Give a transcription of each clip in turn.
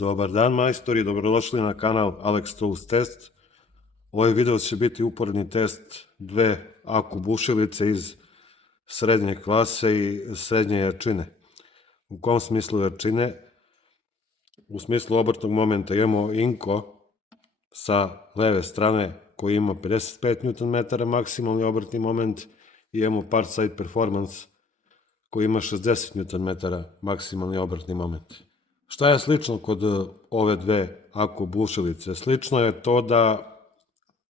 Dobar dan majstori, dobrodošli na kanal Alex Tools Test. Ovaj video će biti uporedni test dve aku bušilice iz srednje klase i srednje jačine. U kom smislu jačine? U smislu obrtnog momenta imamo Inko sa leve strane koji ima 55 Nm maksimalni obrtni moment i imamo Parside Performance koji ima 60 Nm maksimalni obrtni moment. Šta je slično kod ove dve aku bušilice? Slično je to da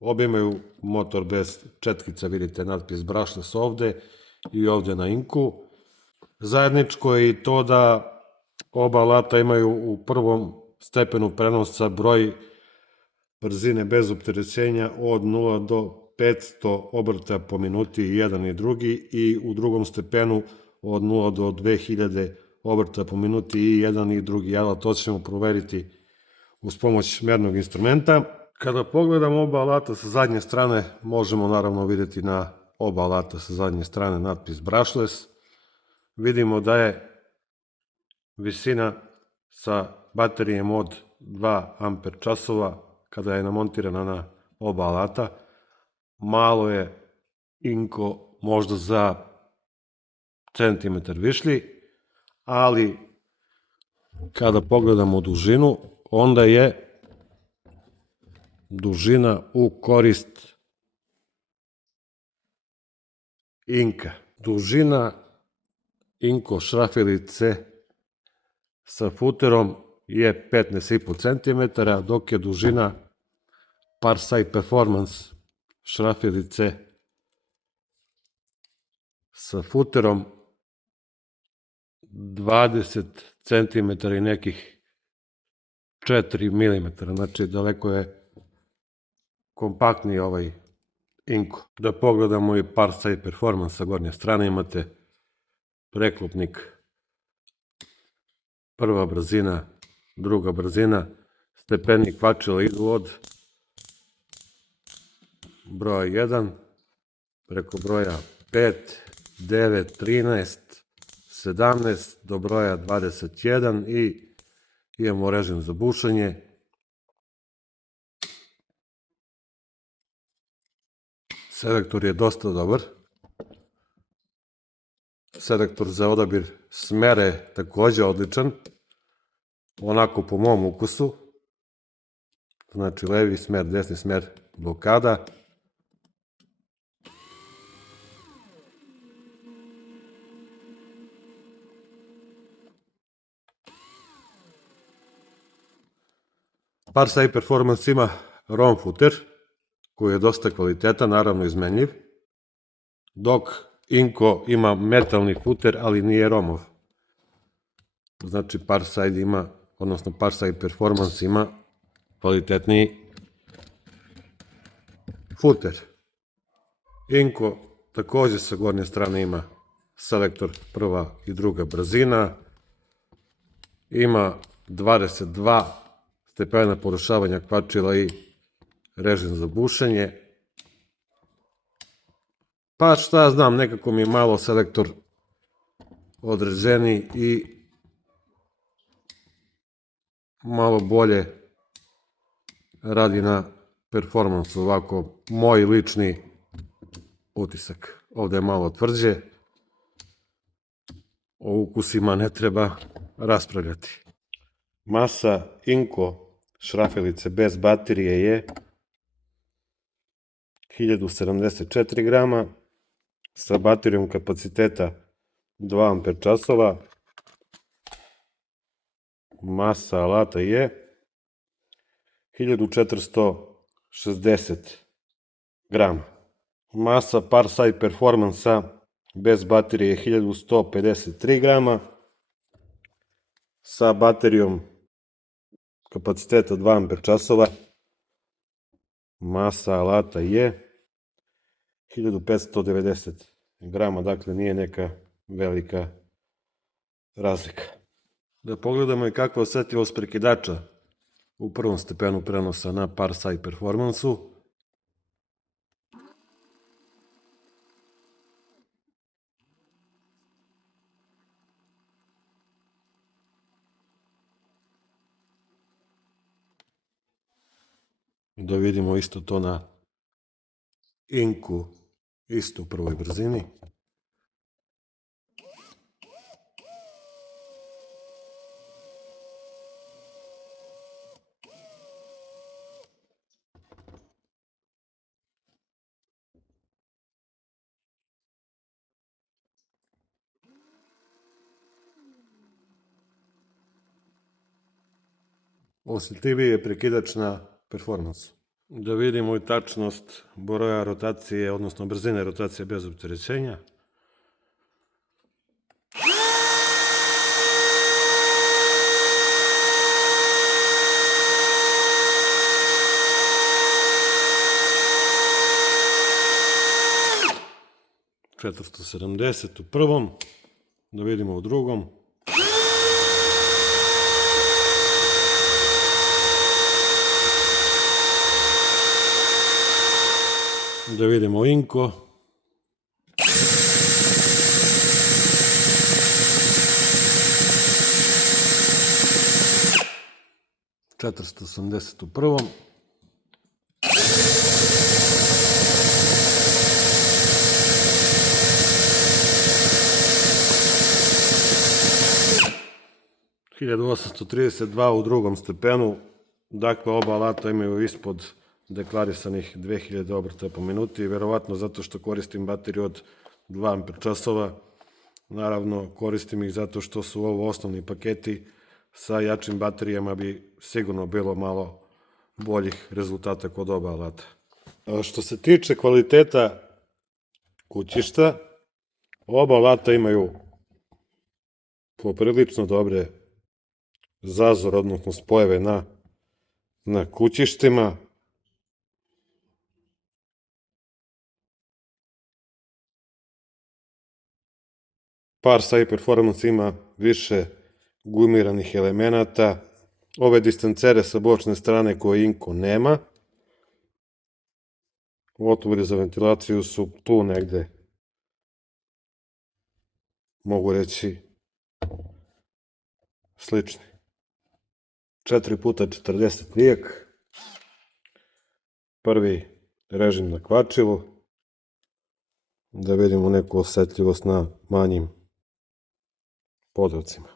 obje imaju motor bez četkica, vidite natpis brushless ovde i ovde na Inku. Zajedničko je i to da oba alata imaju u prvom stepenu prenosa broj brzine bez opterećenja od 0 do 500 obrta po minuti i jedan i drugi, i u drugom stepenu od 0 do 2000 obrta po minuti i jedan i drugi alat. To ćemo proveriti uz pomoć mernog instrumenta. Kada pogledamo oba alata sa zadnje strane, možemo naravno vidjeti na oba alata sa zadnje strane natpis brushless. Vidimo da je visina sa baterijem od 2 Ah kada je namontirana na oba alata. Malo je Inko možda za centimetar višlji, ali kada pogledamo dužinu, onda je dužina u korist Inka. Dužina Inko šrafilice sa futerom je 15,5 cm, dok je dužina Parside Performance šrafilice sa futerom 20 cm i nekih 4 mm, znači daleko je kompaktniji ovaj Inko. Da pogledamo i Parside Performance sa gornje strane, imate preklopnik, prva brzina, druga brzina, stepenik kvačila idu od broja 1 preko broja 5, 9, 13, 17 do broja 21 i imamo režim za bušenje. Selektor je dosta dobar. Selektor za odabir smera je takođe odličan, onako po mom ukusu. Znači levi smer, desni smer, blokada. Parside Performance ima ROM footer koji je dosta kvalitetan, naravno izmenljiv, dok Inko ima metalni footer, ali nije ROM-ov. Znači Parside ima, odnosno Parside Performance ima kvalitetniji footer. Inko takođe sa gornje strane ima selektor prva i druga brzina, ima 22 stepena porušavanja kvačila i režim za bušenje. Pa šta ja znam, nekako mi je malo selektor određeniji i malo bolje radi na performansu, ovako moj lični utisak. Ovde je malo tvrđe, o ukusima ne treba raspravljati. Masa Inko šrafilice bez baterije je 1074 grama, sa baterijom kapaciteta 2 Ah. Masa alata je 1460 grama. Masa Parside Performance bez baterije je 1153 grama, sa baterijom kapaciteta 2 Ah. Masa alata je 1590 grama, dakle nije neka velika razlika. Da pogledamo i kakva je osetljivost prekidača u prvom stepenu prenosa na Parside Performance-u. Da vidimo isto to na Inku, isto u prvoj brzini. Osjetljiviji je prekidač na performansu. Da vidimo i tačnost broja rotacije, odnosno brzine rotacije bez opterećenja. ...470 u prvom, da vidimo u drugom. Da vidimo Inko. ...480 u prvom. ...1832 u drugom stepenu. Dakle, oba alata imaju ispod deklarisanih 2000 obrta po minuti, verovatno zato što koristim bateriju od 2 amper-časova. Naravno, koristim ih zato što su ovo osnovni paketi. Sa jačim baterijama bi sigurno bilo malo boljih rezultata kod oba alata. Što se tiče kvaliteta kućišta, oba alata imaju poprilično dobre zazor, odnosno spojeve na kućištima. Parse Performance ima više gumiranih elemenata. Ove distancere sa bočne strane koje Inko nema. Otvori za ventilaciju su tu negde, mogu reći, slični. 4x40 vijek. Prvi režim na kvačilu. Da vidimo neku osetljivost na manjim podovcima.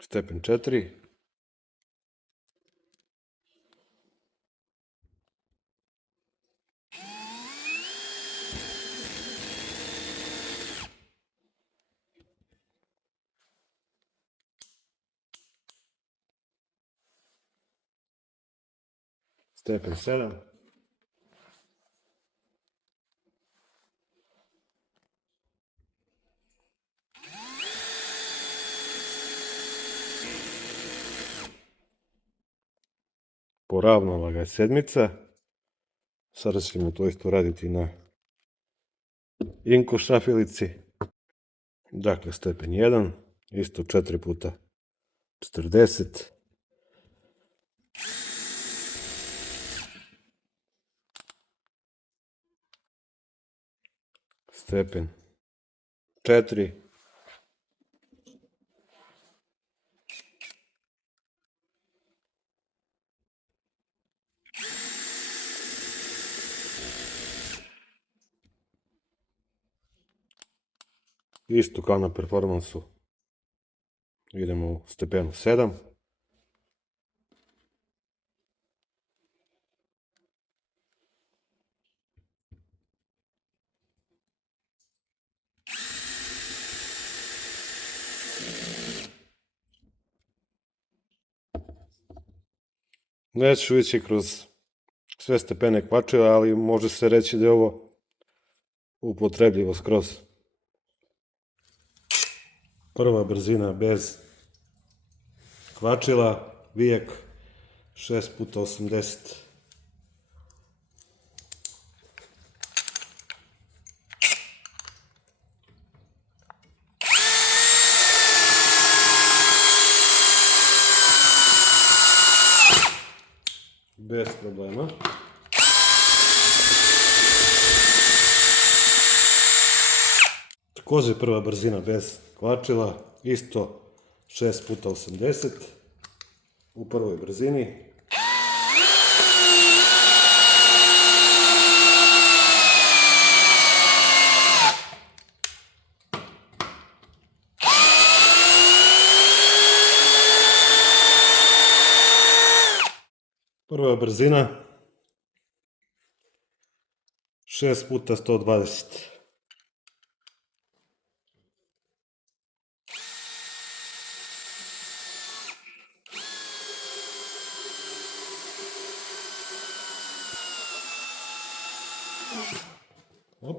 Stepen 4. Stepen 7. Poravnala ga je sedmica. Sada ćemo to isto raditi na Inko šrafilici. Dakle, stepen 1, isto 4x40. Stepen 4. Isto kao na performansu. Idemo u stepenu 7. Neću ići kroz sve stepene kvačila, ali može se reći da je ovo upotrebljivo skroz. Prva brzina bez kvačila, vijek 6x80. Bez problema. Također prva brzina bez kvačila, isto 6x80 u prvoj brzini. Prva brzina 6x120. Hop.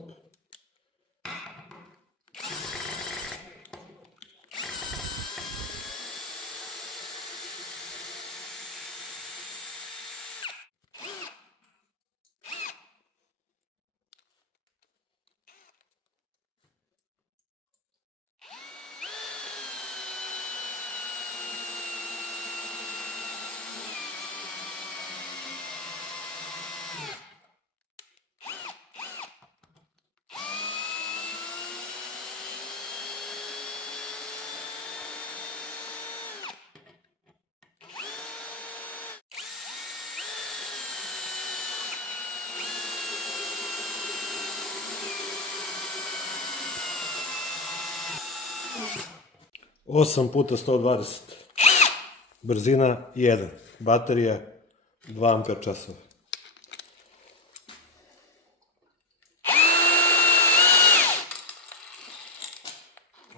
Osam puta 120. Brzina 1. Baterija 2 amper časova.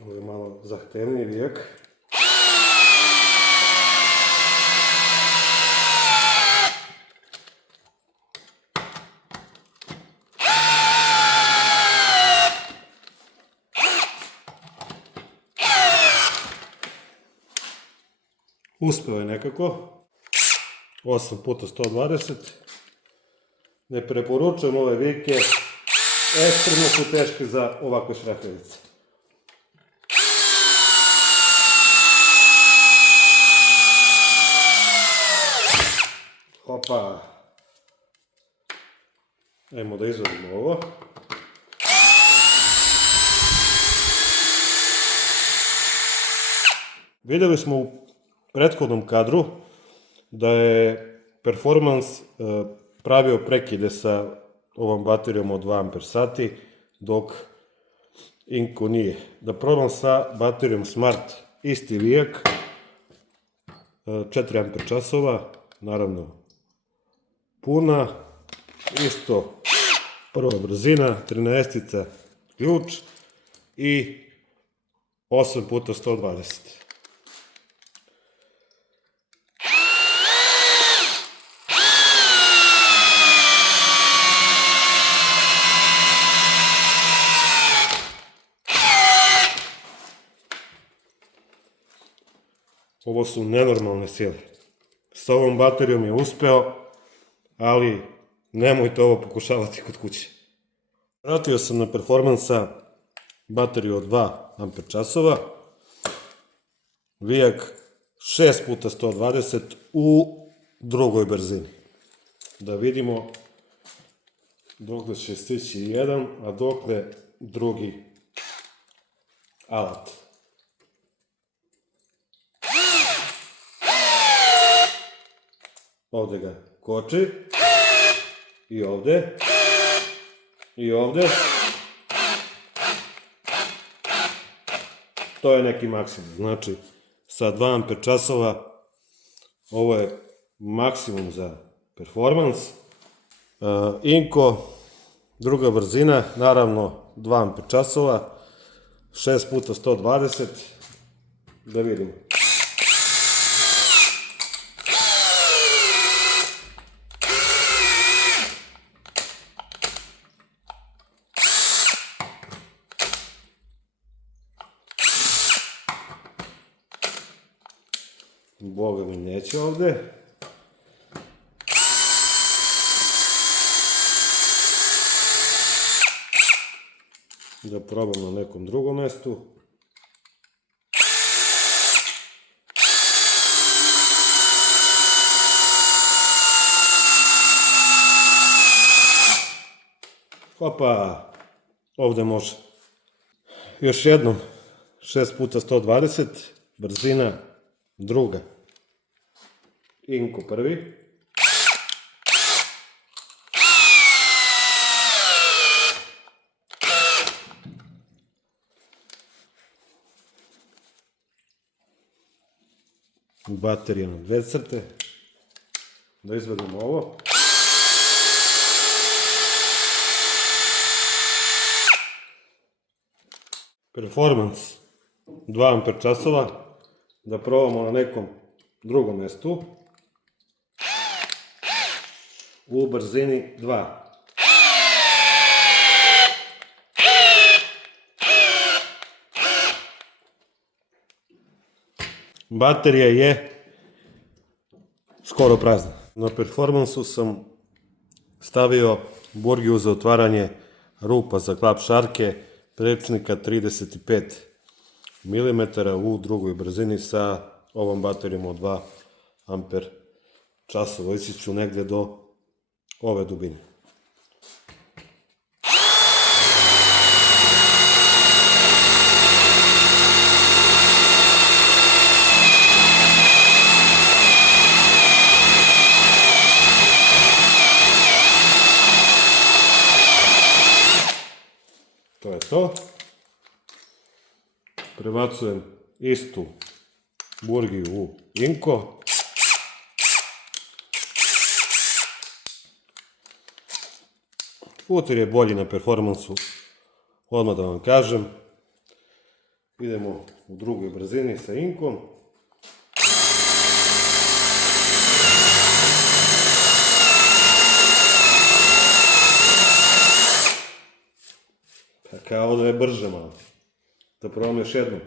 Ovo je malo zahtevniji vijek. Uspeo je nekako. 8 puta 120. Ne preporučujem ove vijeke. Ekstremno su teške za ovakve šraferice. Hopa. Ajmo da izvadimo ovo. Vidjeli smo u prethodnom kadru da je Performance pravio prekide sa ovom baterijom od 2 amper sati, dok Inco nije. Da probam sa baterijom Smart, isti vijek, 4 amper časova, naravno puna, isto prva brzina, 13 ključ i 8 puta 120. Ovo su nenormalne sile. S ovom baterijom je uspeo, ali nemojte ovo pokušavati kod kuće. Vratio sam na Performansa bateriju od 2 amper časova. Vijak 6 puta 120 u drugoj brzini. Da vidimo dokle će stići jedan, a dokle drugi alat. Ovdje ga koči, i ovdje, i ovdje. To je neki maksimum, znači sa 2 amper časova ovo je maksimum za Performance. Inco, druga brzina, naravno 2 amper časova, 6 puta 120, da vidimo. Boga mi neće ovdje. Da probam na nekom drugom mjestu. Hopa, ovdje može. Još jednom, 6 puta 120, brzina druga. Inko prvi. Baterija na 2 crte. Da izvedemo ovo. Performance 2 amper časova. Da probamo na nekom drugom mjestu. U brzini 2. Baterija je skoro prazna. Na performansu sam stavio burgiju za otvaranje rupa za klap šarke prečnika 35 mm u drugoj brzini sa ovom baterijom od 2 amper časova. Ići ću negdje do ove dubine. To je to. Prebacujem istu burgiju u Inko. Futur je bolji na performansu, odmah da vam kažem. Idemo u drugoj brzini sa Inkom. Pa kao da je brže malo. Da probam još jednom.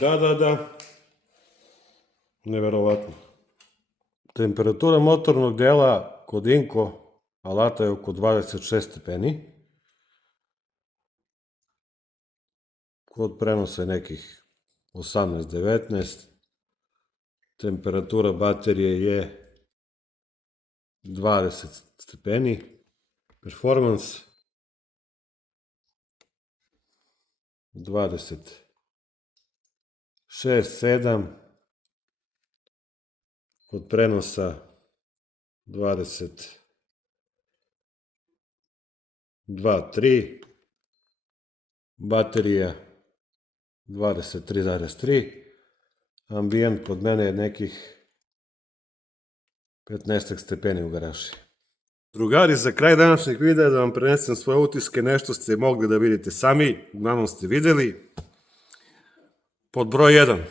Da. Neverovatno. Temperatura motornog dela kod Inko alata je oko 26 stepeni. Kod prenosa je nekih 18-19. Temperatura baterije je 20 stepeni. Performance 26-7. Kod prenosa 22-3. Baterija 23,3. Ambijent kod mene je nekih 15 stepeni u garaži. Drugari, za kraj današnjeg videa da vam prenesem svoje utiske, nešto ste mogli da vidite sami, uglavnom ste vidjeli. Pod broj 1.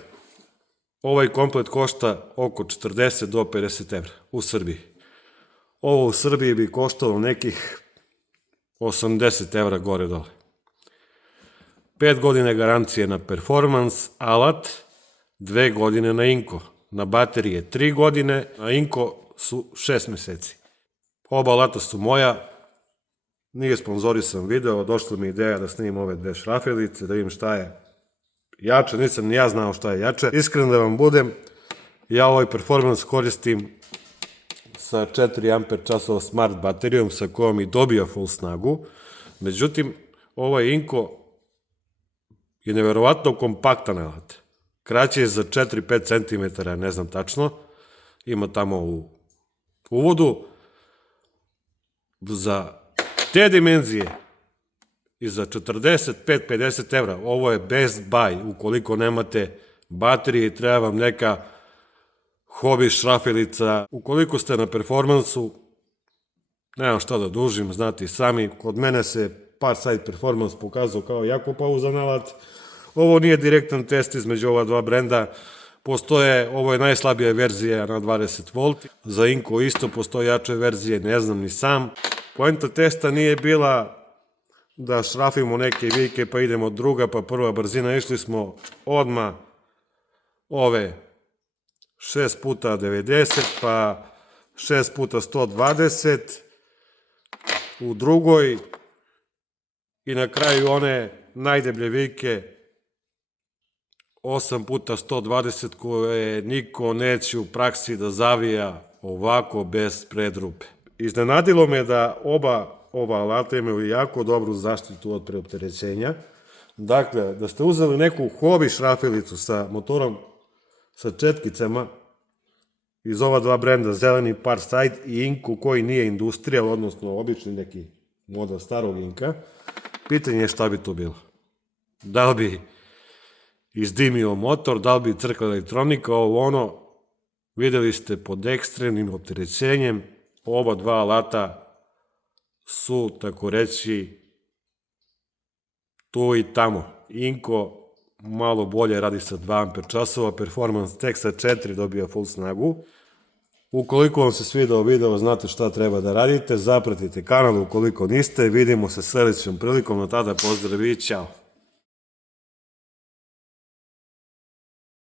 Ovaj komplet košta oko 40 do 50 evra u Srbiji. Ovo u Srbiji bi koštalo nekih 80 evra gore dole. 5 godine garancije na performans alat, 2 godine na Inko. Na baterije 3 godine, na Inko su 6 meseci. Oba alata su moja, nije sponzorisan video, došla mi ideja da snimim ove 2 šrafelice, da vidim šta je jače, nisam ni ja znao šta je jače. Iskreno da vam budem, ja ovaj performans koristim sa 4 amper časova smart baterijom sa kojom i dobija full snagu. Međutim, ovaj Inko je neverovatno kompaktan alat. Kraće je za 4-5 cm, ne znam tačno. Ima tamo u uvodu. Za te dimenzije i za 45-50 evra, ovo je best buy. Ukoliko nemate baterije i treba vam neka hobi šrafelica. Ukoliko ste na performansu, nemam šta da dužim, znate i sami, kod mene se par side performance pokazao kao jako pauzan alat. Ovo nije direktan test između ova dva brenda. Postoje, ovo je najslabija verzija na 20 V. Za Inko isto postoje jače verzije, ne znam ni sam. Poenta testa nije bila da šrafimo neke vijke pa idemo druga pa prva brzina. Išli smo odmah ove 6 puta 90 pa 6 puta 120 u drugoj i na kraju one najdeblje vijke 8 puta 120 koje niko neće u praksi da zavija ovako bez predrupe. Iznenadilo me da oba ova alata imaju jako dobru zaštitu od preopterećenja. Dakle, da ste uzeli neku hobi šrafilicu sa motorom sa četkicama iz ova dva brenda, zeleni Parside i Inku koji nije industrija, odnosno obični neki model starog Inka, pitanje je šta bi to bilo. Da li bi izdimio motor, da li bi crkla elektronika, ovo ono, videli ste pod ekstremnim opterećenjem, oba dva alata su, tako reći, tu i tamo. Inko malo bolje radi sa 2 Ah, Performance tek sa 4 dobija full snagu. Ukoliko vam se svidao video, znate šta treba da radite, zapratite kanal ukoliko niste, vidimo se sledećom prilikom, do tada pozdrav i ćao.